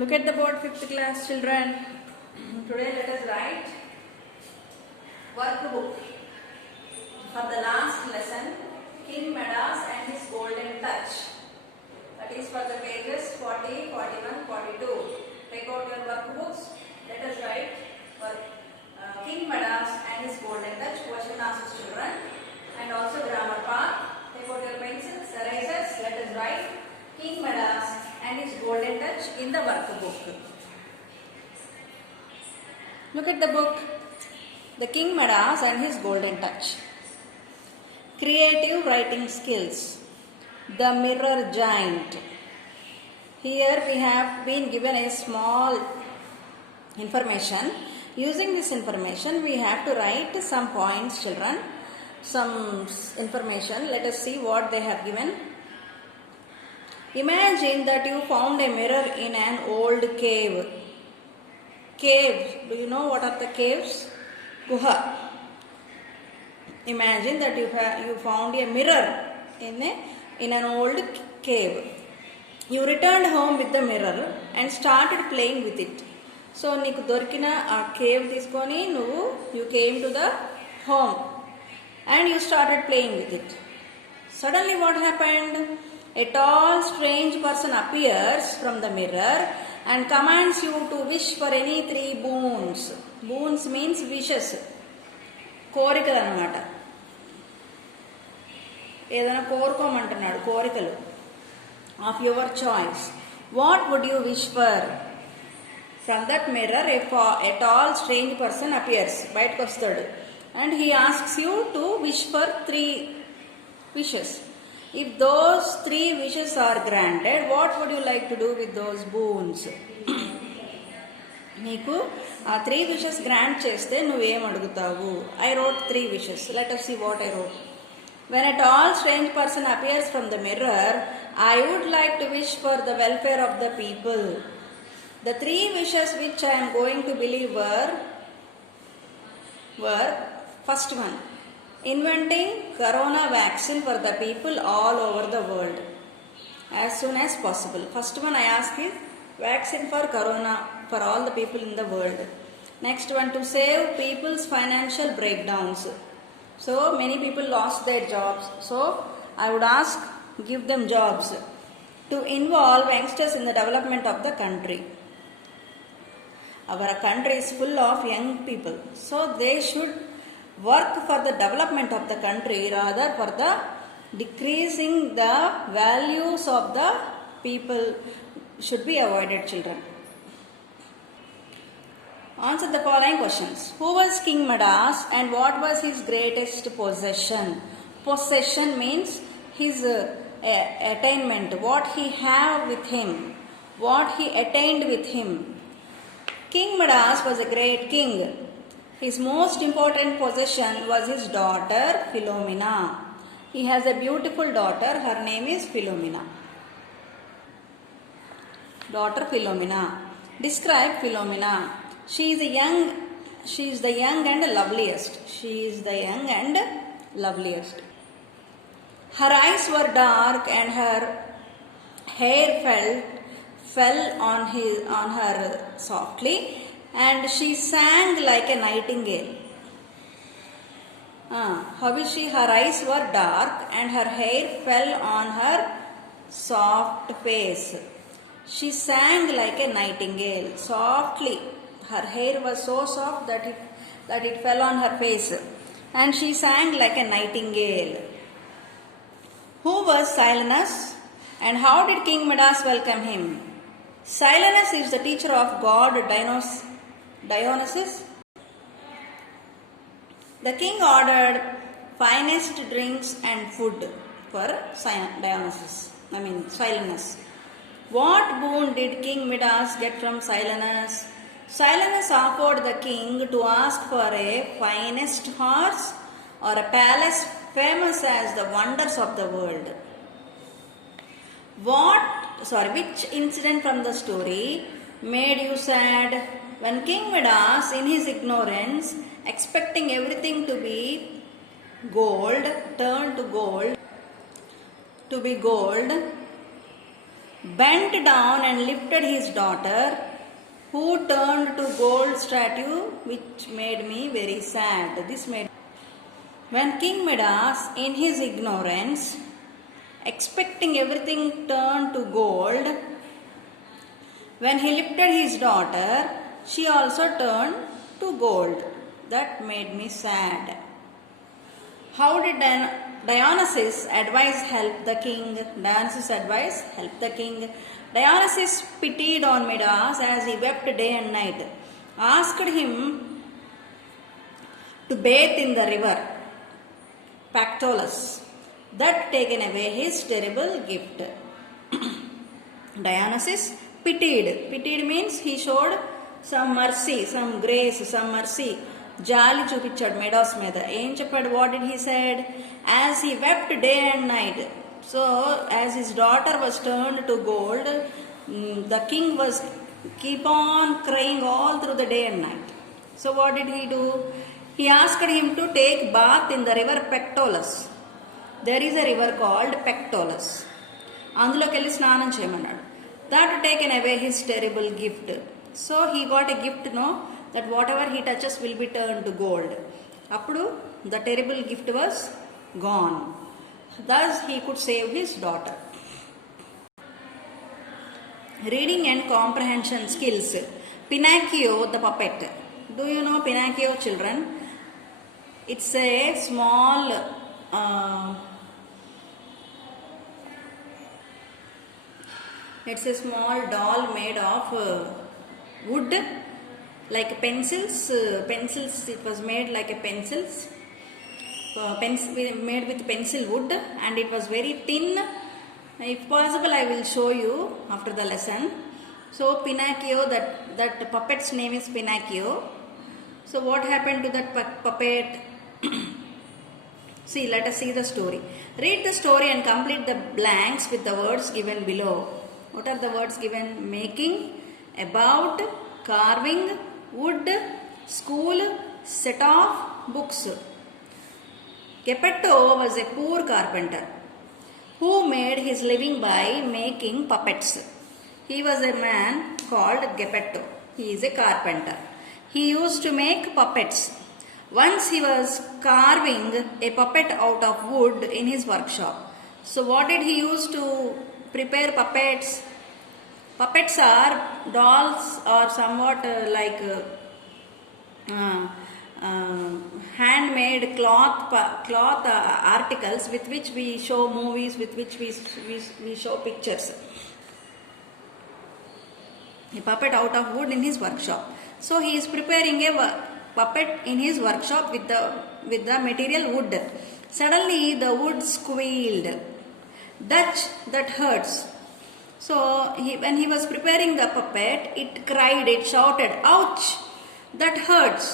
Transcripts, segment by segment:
Look at the board, 5th class children. Today let us write workbook for the last lesson, King Midas and his golden touch. That is for the pages 40, 41, 42. Take out your workbooks. Let us write King Midas and his golden touch. Question answers children. And also grammar part. Take out your pencils, erasers. Let us write King Midas and his golden touch in the workbook. Look at the book, The King Midas and his golden touch. Creative writing skills. The mirror giant. Here we have been given a small information. Using this information we have to write some points, children. Some information. Let us see what they have given. Imagine that you found a mirror in an old cave. Caves. Do you know what are the caves? Guha. Imagine that you found a mirror in an old cave. You returned home with the mirror and started playing with it. So, నీకు దొరికిన ఆ cave తీసుకొని you came to the home and you started playing with it. Suddenly what happened? A tall, strange person appears from the mirror and commands you to wish for any 3 boons. Boons means wishes. కోరికలు అన్నమాట. ఏదైనా కోరుకోమంటున్నాడు, కోరికలు of your choice. What would you wish for? From that mirror a tall, strange person appears. బయటకు వస్తాడు. And he asks you to wish for 3 wishes. If those 3 wishes are granted, what would you like to do with those boons? నీకు ఆ 3 wishes grant చేస్తే నువ్వేం అడుగుతావు? I wrote 3 wishes. Let us see what I wrote. When a tall strange person appears from the mirror, I would like to wish for the welfare of the people. The 3 wishes which I am going to believe were first one, inventing corona vaccine for the people all over the world as soon as possible. First one I ask is vaccine for corona for all the people in the world. Next one, to save people's financial breakdowns. So many people lost their jobs. So I would ask, give them jobs. To involve youngsters in the development of the country. Our country is full of young people. So they should work for the development of the country rather for the decreasing the values of the people should be avoided, children. Answer the following questions. Who was King Midas and what was his greatest possession? Possession means his attainment, what he have with him, what he attained with him. King Midas was a great king. His most important possession was his daughter Philomena. He has a beautiful daughter. Her name is Philomena. Daughter Philomena. Describe Philomena. She is the young and loveliest. She is the young and loveliest. Her eyes were dark and her hair fell on her softly, and she sang like a nightingale. How is she? Her eyes were dark and her hair fell on her soft face. She sang like a nightingale, softly. Her hair was so soft that it fell on her face, and she sang like a nightingale. Who was Silenus, and how did King Midas welcome him? Silenus is the teacher of god Dionysus. The king ordered finest drinks and food for Silenus. What boon did King Midas get from Silenus? Silenus offered the king to ask for a finest horse or a palace famous as the wonders of the world. Which incident from the story made you sad? When King Midas, in his ignorance, expecting everything to be gold, turned to gold, bent down and lifted his daughter, who turned to gold statue, which made me very sad. When King Midas, in his ignorance, expecting everything turned to gold, when he lifted his daughter, she also turned to gold. That made me sad. How did Dionysus advise help the king? Dionysus advised help the king. Dionysus pitied on Midas as he wept day and night, asked him to bathe in the river Pactolus, that taken away his terrible gift. Dionysus pitied. Pitied means he showed some mercy, some grace, some mercy. జాలి చూపించాడు Midas మీద. ఏం చెప్పాడు? What did he said? As he wept day and night, so as his daughter was turned to gold, the king was keep on crying all through the day and night. So what did he do? He asked him to take bath in the river Pactolus. There is a river called Pactolus. అందులోకి వెళ్ళి స్నానం చేయమన్నాడు. That taken away his terrible gift. So he got a gift, no, that whatever he touches will be turned to gold. Appudu the terrible gift was gone. Thus he could save his daughter. Reading and comprehension skills. Pinocchio the puppet. Do you know Pinocchio, children? It's a small doll made of wood, like pencils. It was made like a pencils, made with pencil wood, and it was very thin. If possible, I will show you after the lesson. So Pinocchio, that puppet's name is Pinocchio. So what happened to that puppet? See, let us see the story. Read the story and complete the blanks with the words given below. What are the words given? Making, about, carving, wood, school, set of, books. Geppetto was a poor carpenter who made his living by making puppets. He was a man called Geppetto. He is a carpenter. He used to make puppets. Once he was carving a puppet out of wood in his workshop. So what did he use to prepare puppets? Puppets are dolls or somewhat like handmade cloth articles with which we show movies, with which we show pictures. A puppet out of wood in his workshop. So he is preparing a puppet in his workshop with the material wood. Suddenly the wood squealed. Dutch, that hurts. So when he was preparing the puppet, it cried, it shouted, ouch, that hurts.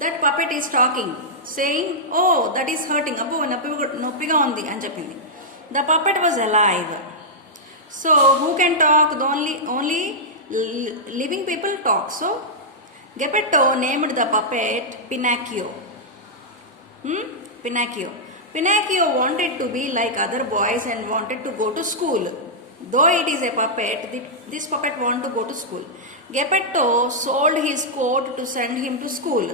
That puppet is talking, saying, oh, that is hurting. Abbo, noppiga undi ani cheppindi. The puppet was alive. So who can talk? Only living people talk. So Geppetto named the puppet Pinocchio. Pinocchio. Pinocchio wanted to be like other boys and wanted to go to school. Though it is a puppet, this puppet wanted to go to school. Geppetto sold his coat to send him to school.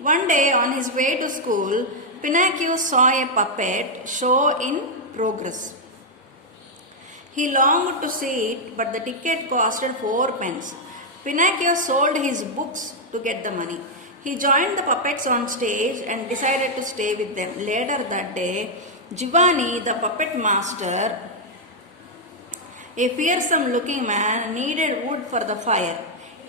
One day on his way to school, Pinocchio saw a puppet show in progress. He longed to see it, but the ticket costed 4 pence. Pinocchio sold his books to get the money. He joined the puppets on stage and decided to stay with them. Later that day, Giovanni, the puppet master, a fearsome looking man, needed wood for the fire.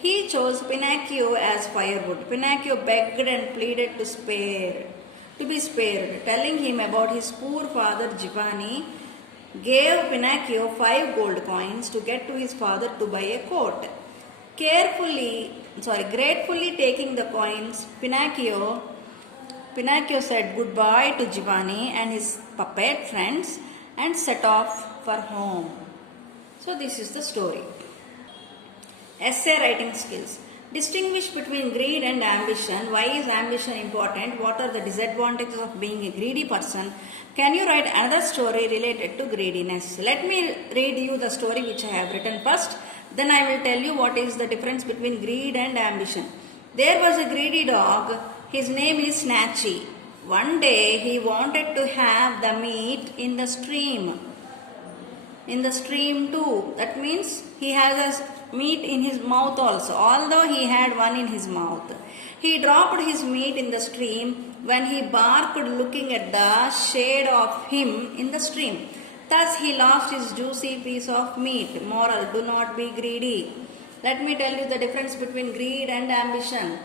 He chose Pinocchio as firewood. Pinocchio begged and pleaded to be spared. Telling him about his poor father, Giovanni gave Pinocchio 5 gold coins to get to his father to buy a coat. Gratefully taking the coins, Pinocchio said goodbye to Giovanni and his puppet friends and set off for home. So this is the story. Essay writing skills. Distinguish between greed and ambition. Why is ambition important? What are the disadvantages of being a greedy person? Can you write another story related to greediness? Let me read you the story which I have written first. Then I will tell you what is the difference between greed and ambition. There was a greedy dog. His name is Snatchy. One day he wanted to have the meat in the stream. In the stream too. That means he has a meat in his mouth also, although he had one in his mouth. He dropped his meat in the stream when he barked looking at the shade of him in the stream. Thus he lost his juicy piece of meat. Moral, do not be greedy. Let me tell you the difference between greed and ambition.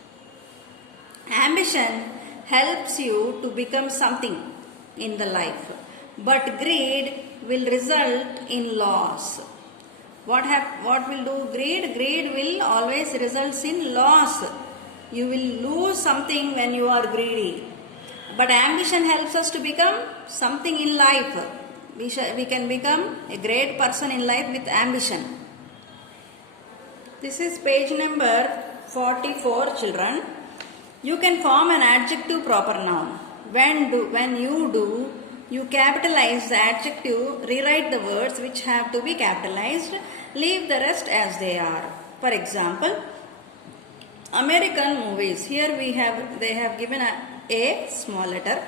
Ambition helps you to become something in the life, but greed will result in loss. What will do greed? Greed will always result in loss. You will lose something when you are greedy. But ambition helps us to become something in life. We can become a great person in life with ambition. This is page number 44, children. You can form an adjective proper noun. When you capitalize the adjective, rewrite the words which have to be capitalized, leave the rest as they are. For example, American movies. Here they have given a small letter,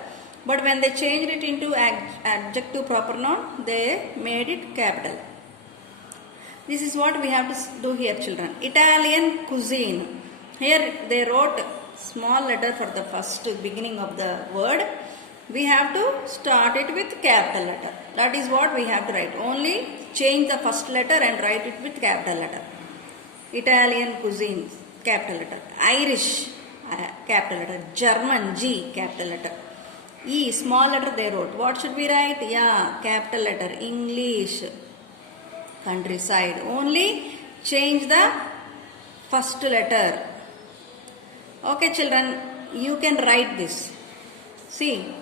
but when they changed it into adjective proper noun, they made it capital. This is what we have to do here, children. Italian cuisine. Here they wrote small letter for the first beginning of the word. We have to start it with capital letter. That is what we have to write. Only change the first letter and write it with capital letter. Italian cuisine, capital letter. Irish, capital letter. German, G, capital letter. E, small letter they wrote. What should we write? Yeah, capital letter. English, countryside. Only change the first letter. Okay, children, you can write this. See,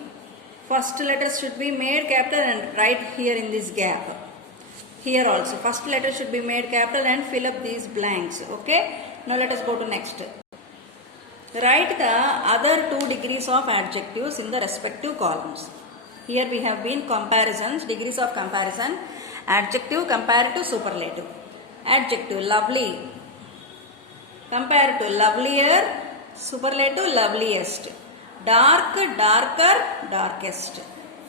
first letter should be made capital and write here in this gap. Here also, first letter should be made capital and fill up these blanks. Okay, now let us go to next. Write the other 2 degrees of adjectives in the respective columns. Here we have been comparisons, degrees of comparison. Adjective, comparative, superlative. Adjective, lovely. Comparative, lovelier. Superlative, loveliest. Dark, darker, darkest.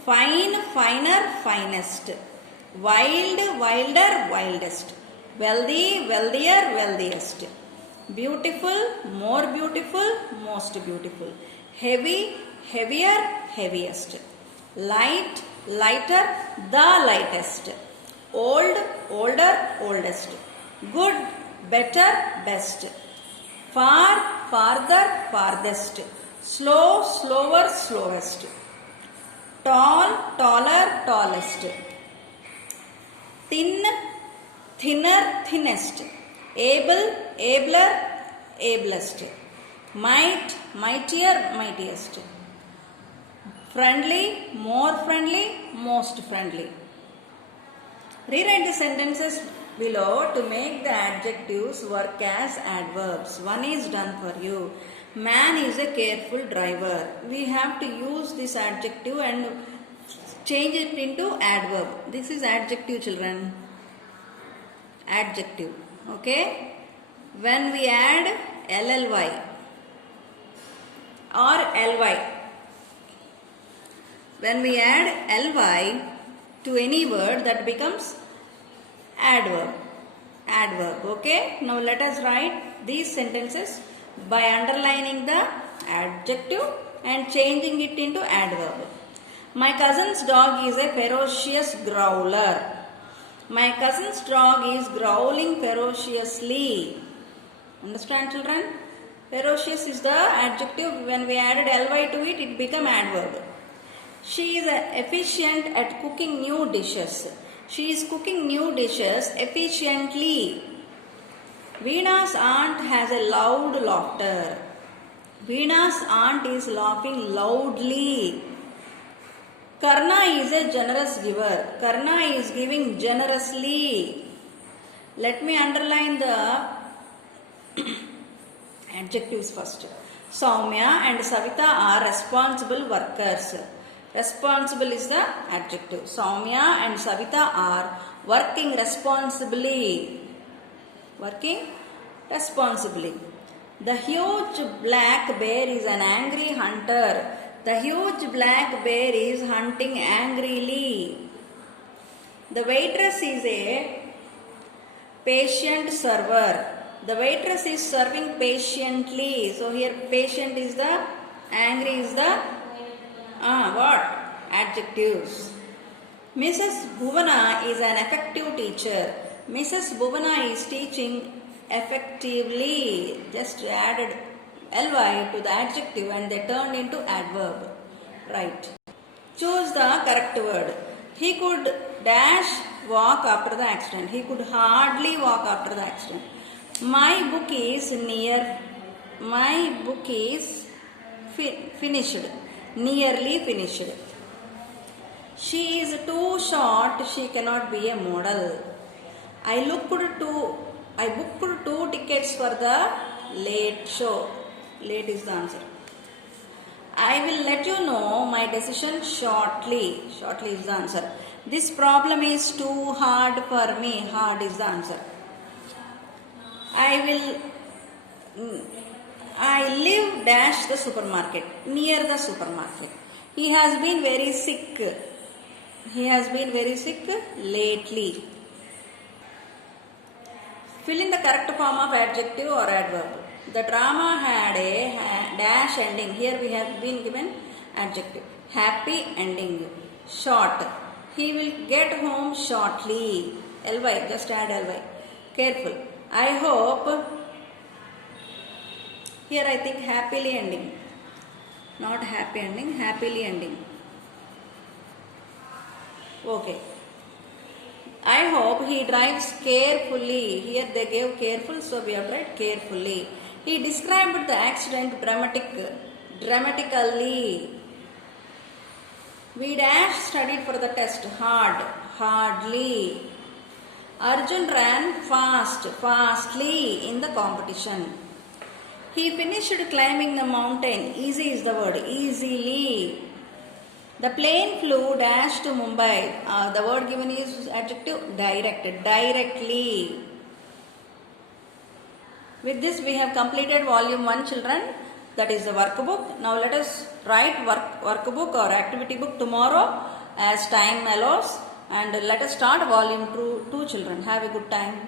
Fine, finer, finest. Wild, wilder, wildest. Wealthy, wealthier, wealthiest. Beautiful, more beautiful, most beautiful. Heavy, heavier, heaviest. Light, lighter, the lightest. Old, older, oldest. Good, better, best. Far, farther, farthest. Slow, slower, slowest. Tall, taller, tallest. Thin, thinner, thinnest. Able, abler, ablest. Might, mightier, mightiest. Friendly, more friendly, most friendly. Rewrite the sentences below to make the adjectives work as adverbs. One is done for you. Man is a careful driver. We have to use this adjective and change it into adverb. This is adjective, children. Adjective. Okay? When we add LLY or LY. When we add LY to any word, that becomes adverb. Adverb. Okay? Now let us write these sentences by underlining the adjective and changing it into adverb. My cousin's dog is a ferocious growler. My cousin's dog is growling ferociously. Understand, children? Ferocious is the adjective. When we added ly to it, it became adverb. She is efficient at cooking new dishes. She is cooking new dishes efficiently. Veena's aunt has a loud laughter. Veena's aunt is laughing loudly. Karna is a generous giver. Karna is giving generously. Let me underline the Adjectives first. Soumya and Savita are responsible workers. Responsible is the adjective. Soumya and Savita are working responsibly. Working responsibly. The huge black bear is an angry hunter. The huge black bear is hunting angrily. The waitress is a patient server. The waitress is serving patiently. So here patient is the, angry is the, what? Adjectives. Mrs. Bhuvana is an effective teacher. Mrs. Bhuvana is teaching effectively. Just added ly to the adjective and they turned into adverb. Right. Choose the correct word. He could dash walk after the accident. He could hardly walk after the accident. My book is near. My book is finished. Nearly finished. She is too short. She cannot be a model. I booked two tickets for the late show. Late is the answer. I will let you know my decision shortly. Shortly is the answer. This problem is too hard for me. Hard is the answer. I live dash the supermarket. Near the supermarket. He has been very sick. He has been very sick lately. Fill in the correct form of adjective or adverb. The drama had a dash ending. Here we have been given adjective. Happy ending. Short. He will get home shortly. Ly. Just add ly. Careful. I hope. Here I think happily ending. Not happy ending. Happily ending. Okay. I hope he drives carefully. Here they gave careful, so we have write carefully. He described the accident dramatically. We dash studied for the test hard, hardly. Arjun ran fastly in the competition. He finished climbing the mountain. Easy is the word, easily. The plane flew dash to Mumbai. The word given is adjective directly. With this we have completed volume 1 children. That is the workbook. Now let us write workbook or activity book tomorrow as time allows. And let us start volume 2 children. Have a good time.